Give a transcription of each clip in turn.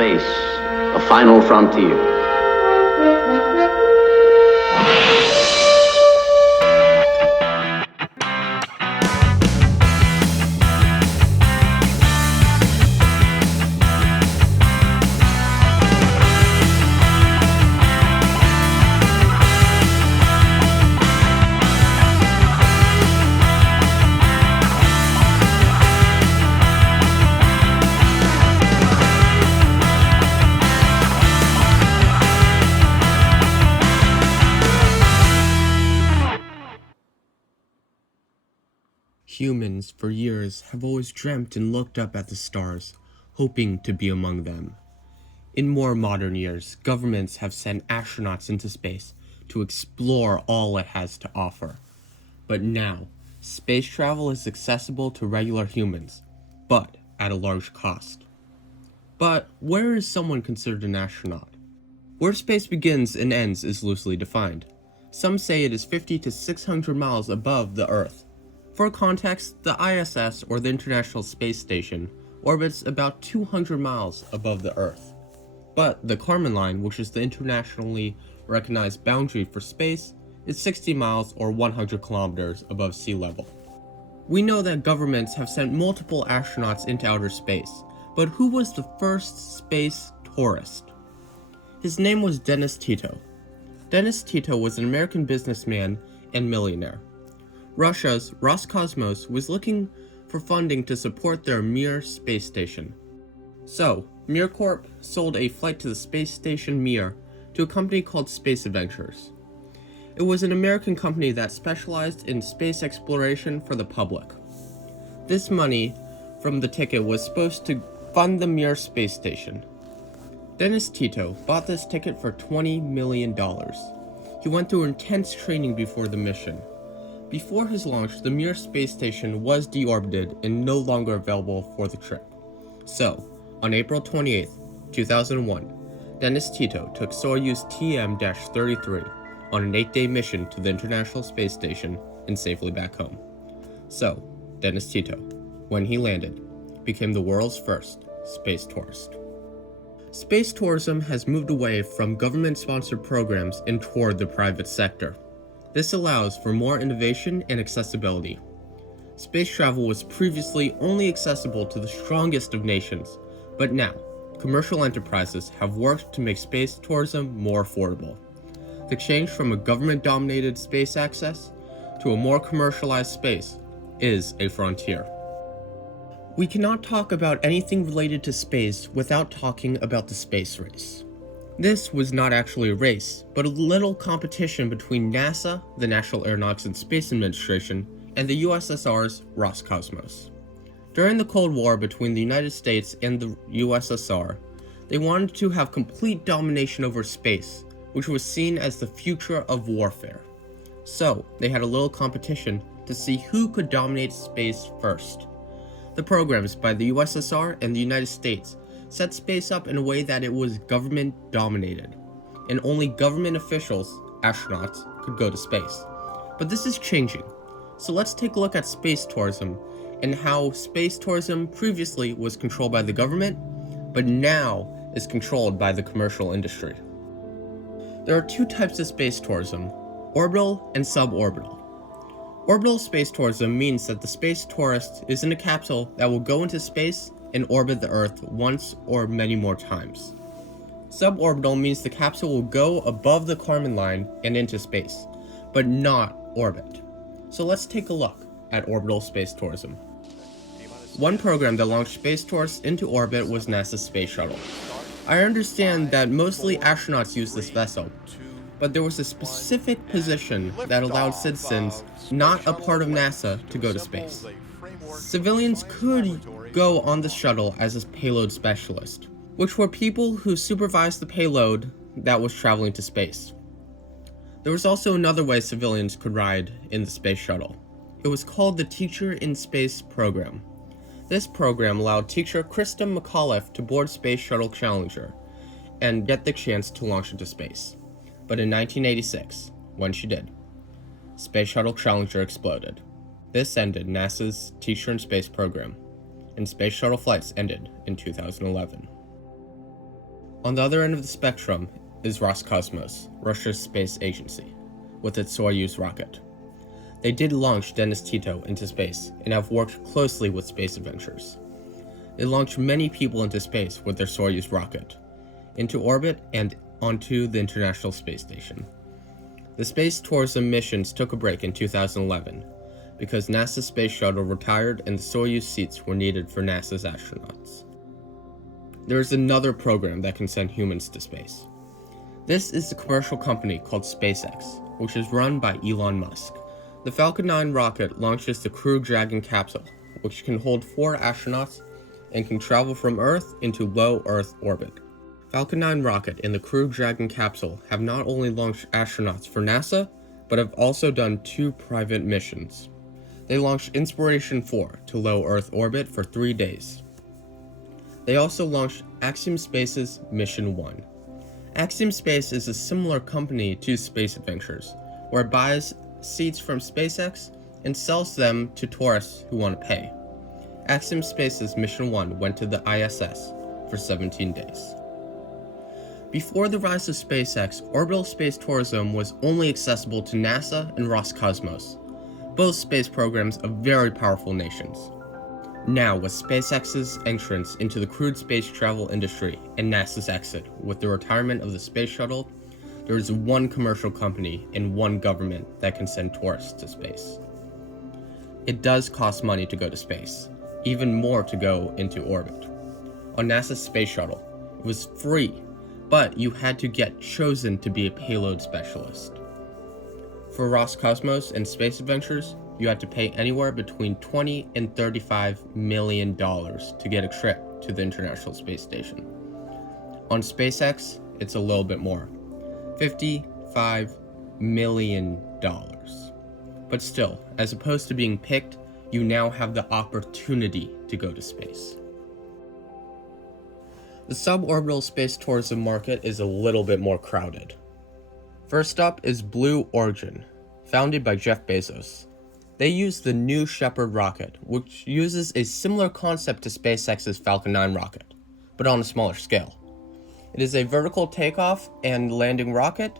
Space, the final frontier. Humans, for years, have always dreamt and looked up at the stars, hoping to be among them. In more modern years, governments have sent astronauts into space to explore all it has to offer. But now, space travel is accessible to regular humans, but at a large cost. But where is someone considered an astronaut? Where space begins and ends is loosely defined. Some say it is 50 to 600 miles above the Earth. For context, the ISS, or the International Space Station, orbits about 200 miles above the Earth. But the Kármán line, which is the internationally recognized boundary for space, is 60 miles or 100 kilometers above sea level. We know that governments have sent multiple astronauts into outer space, but who was the first space tourist? His name was Dennis Tito. Dennis Tito was an American businessman and millionaire. Russia's Roscosmos was looking for funding to support their Mir space station. So, Mir Corp sold a flight to the space station Mir to a company called Space Adventures. It was an American company that specialized in space exploration for the public. This money from the ticket was supposed to fund the Mir space station. Dennis Tito bought this ticket for $20 million. He went through intense training before the mission. Before his launch, the Mir space station was deorbited and no longer available for the trip. So, on April 28, 2001, Dennis Tito took Soyuz TM-33 on an 8-day mission to the International Space Station and safely back home. So, Dennis Tito, when he landed, became the world's first space tourist. Space tourism has moved away from government-sponsored programs and toward the private sector. This allows for more innovation and accessibility. Space travel was previously only accessible to the strongest of nations, but now, commercial enterprises have worked to make space tourism more affordable. The change from a government-dominated space access to a more commercialized space is a frontier. We cannot talk about anything related to space without talking about the space race. This was not actually a race, but a little competition between NASA, the National Aeronautics and Space Administration, and the USSR's Roscosmos. During the Cold War between the United States and the USSR, they wanted to have complete domination over space, which was seen as the future of warfare. So, they had a little competition to see who could dominate space first. The programs by the USSR and the United States set space up in a way that it was government-dominated, and only government officials, astronauts, could go to space. But this is changing, so let's take a look at space tourism and how space tourism previously was controlled by the government, but now is controlled by the commercial industry. There are two types of space tourism, orbital and suborbital. Orbital space tourism means that the space tourist is in a capsule that will go into space and orbit the Earth once or many more times. Suborbital means the capsule will go above the Kármán line and into space, but not orbit. So let's take a look at orbital space tourism. One program that launched space tourists into orbit was NASA's Space Shuttle. I understand that mostly astronauts use this vessel, but there was a specific position that allowed citizens not a part of NASA to go to space. Civilians could go on the shuttle as a payload specialist, which were people who supervised the payload that was traveling to space. There was also another way civilians could ride in the space shuttle. It was called the Teacher in Space program. This program allowed teacher Krista McAuliffe to board Space Shuttle Challenger and get the chance to launch into space. But in 1986, when she did, Space Shuttle Challenger exploded. This ended NASA's Teacher in Space program, and space shuttle flights ended in 2011. On the other end of the spectrum is Roscosmos, Russia's space agency, with its Soyuz rocket. They did launch Dennis Tito into space and have worked closely with Space Adventures. They launched many people into space with their Soyuz rocket, into orbit and onto the International Space Station. The space tourism missions took a break in 2011 because NASA's space shuttle retired and the Soyuz seats were needed for NASA's astronauts. There is another program that can send humans to space. This is the commercial company called SpaceX, which is run by Elon Musk. The Falcon 9 rocket launches the Crew Dragon capsule, which can hold 4 astronauts and can travel from Earth into low Earth orbit. Falcon 9 rocket and the Crew Dragon capsule have not only launched astronauts for NASA, but have also done 2 private missions. They launched Inspiration 4 to low Earth orbit for 3 days. They also launched Axiom Space's Mission 1. Axiom Space is a similar company to Space Adventures, where it buys seats from SpaceX and sells them to tourists who want to pay. Axiom Space's Mission 1 went to the ISS for 17 days. Before the rise of SpaceX, orbital space tourism was only accessible to NASA and Roscosmos, both space programs of very powerful nations. Now, with SpaceX's entrance into the crewed space travel industry and NASA's exit with the retirement of the space shuttle, there is one commercial company and one government that can send tourists to space. It does cost money to go to space, even more to go into orbit. On NASA's space shuttle, it was free, but you had to get chosen to be a payload specialist. For Roscosmos and Space Adventures, you had to pay anywhere between $20 and $35 million to get a trip to the International Space Station. On SpaceX, it's a little bit more. $55 million. But still, as opposed to being picked, you now have the opportunity to go to space. The suborbital space tourism market is a little bit more crowded. First up is Blue Origin, founded by Jeff Bezos. They use the New Shepard rocket, which uses a similar concept to SpaceX's Falcon 9 rocket, but on a smaller scale. It is a vertical takeoff and landing rocket.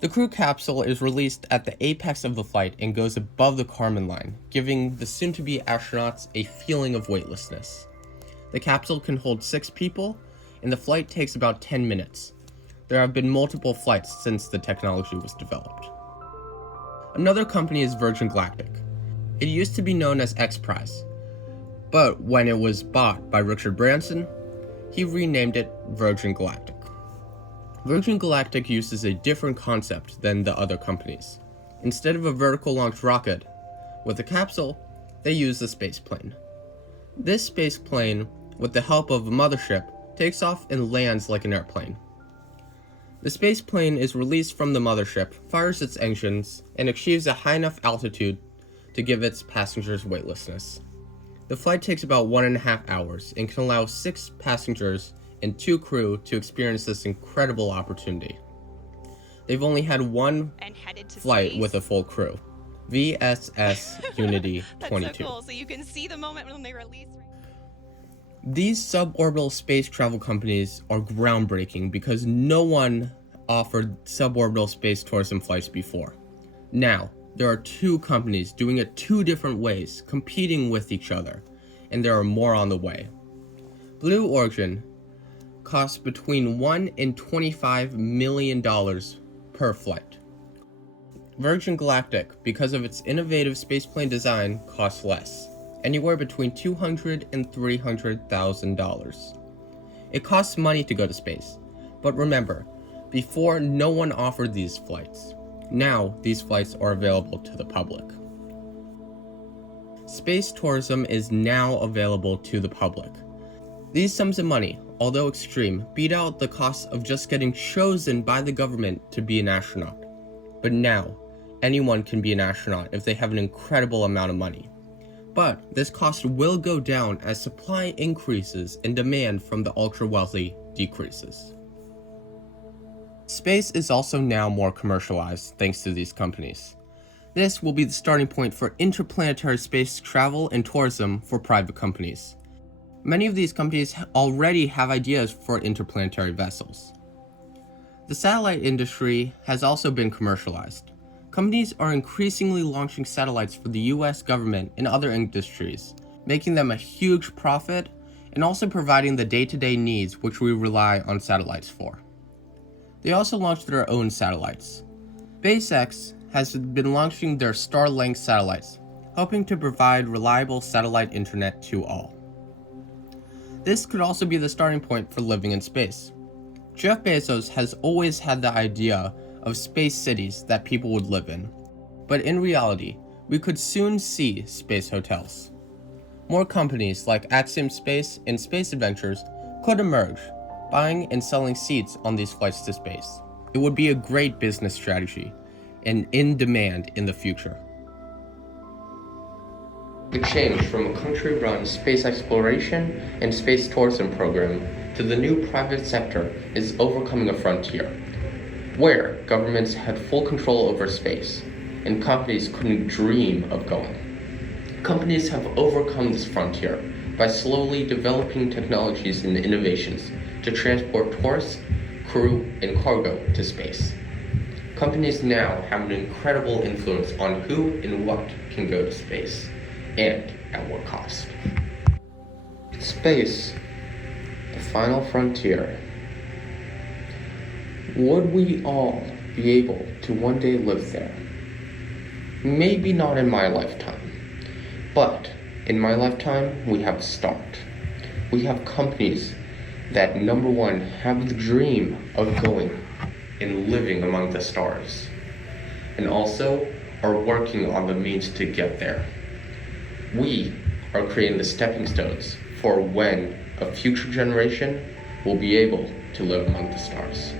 The crew capsule is released at the apex of the flight and goes above the Kármán line, giving the soon-to-be astronauts a feeling of weightlessness. The capsule can hold 6 people, and the flight takes about 10 minutes. There have been multiple flights since the technology was developed. Another company is Virgin Galactic. It used to be known as X Prize, but when it was bought by Richard Branson, he renamed it Virgin Galactic. Virgin Galactic uses a different concept than the other companies. Instead of a vertical launch rocket with a capsule, they use a space plane. This space plane, with the help of a mothership, takes off and lands like an airplane. The space plane is released from the mothership, fires its engines, and achieves a high enough altitude to give its passengers weightlessness. The flight takes about 1.5 hours and can allow 6 passengers and 2 crew to experience this incredible opportunity. They've only had one flight with a full crew, VSS Unity 22. That's so cool. So you can see the moment when they release. These suborbital space travel companies are groundbreaking because no one offered suborbital space tourism flights before. Now, there are 2 companies doing it 2 different ways, competing with each other, and there are more on the way. Blue Origin costs between $1 and $25 million per flight. Virgin Galactic, because of its innovative spaceplane design, costs less, anywhere between $200,000 and $300,000. It costs money to go to space, but remember, before no one offered these flights. Now, these flights are available to the public. Space tourism is now available to the public. These sums of money, although extreme, beat out the cost of just getting chosen by the government to be an astronaut. But now, anyone can be an astronaut if they have an incredible amount of money. But this cost will go down as supply increases and demand from the ultra-wealthy decreases. Space is also now more commercialized thanks to these companies. This will be the starting point for interplanetary space travel and tourism for private companies. Many of these companies already have ideas for interplanetary vessels. The satellite industry has also been commercialized. Companies are increasingly launching satellites for the US government and other industries, making them a huge profit and also providing the day-to-day needs which we rely on satellites for. They also launched their own satellites. SpaceX has been launching their Starlink satellites, hoping to provide reliable satellite internet to all. This could also be the starting point for living in space. Jeff Bezos has always had the idea of space cities that people would live in, but in reality, we could soon see space hotels. More companies like Axiom Space and Space Adventures could emerge, buying and selling seats on these flights to space. It would be a great business strategy and in demand in the future. The change from a country-run space exploration and space tourism program to the new private sector is overcoming a frontier, where governments had full control over space and companies couldn't dream of going. Companies have overcome this frontier by slowly developing technologies and innovations to transport tourists, crew, and cargo to space. Companies now have an incredible influence on who and what can go to space, and at what cost. Space, the final frontier. Would we all be able to one day live there? Maybe not in my lifetime, but in my lifetime, we have a start. We have companies that, number one, have the dream of going and living among the stars, and also are working on the means to get there. We are creating the stepping stones for when a future generation will be able to live among the stars.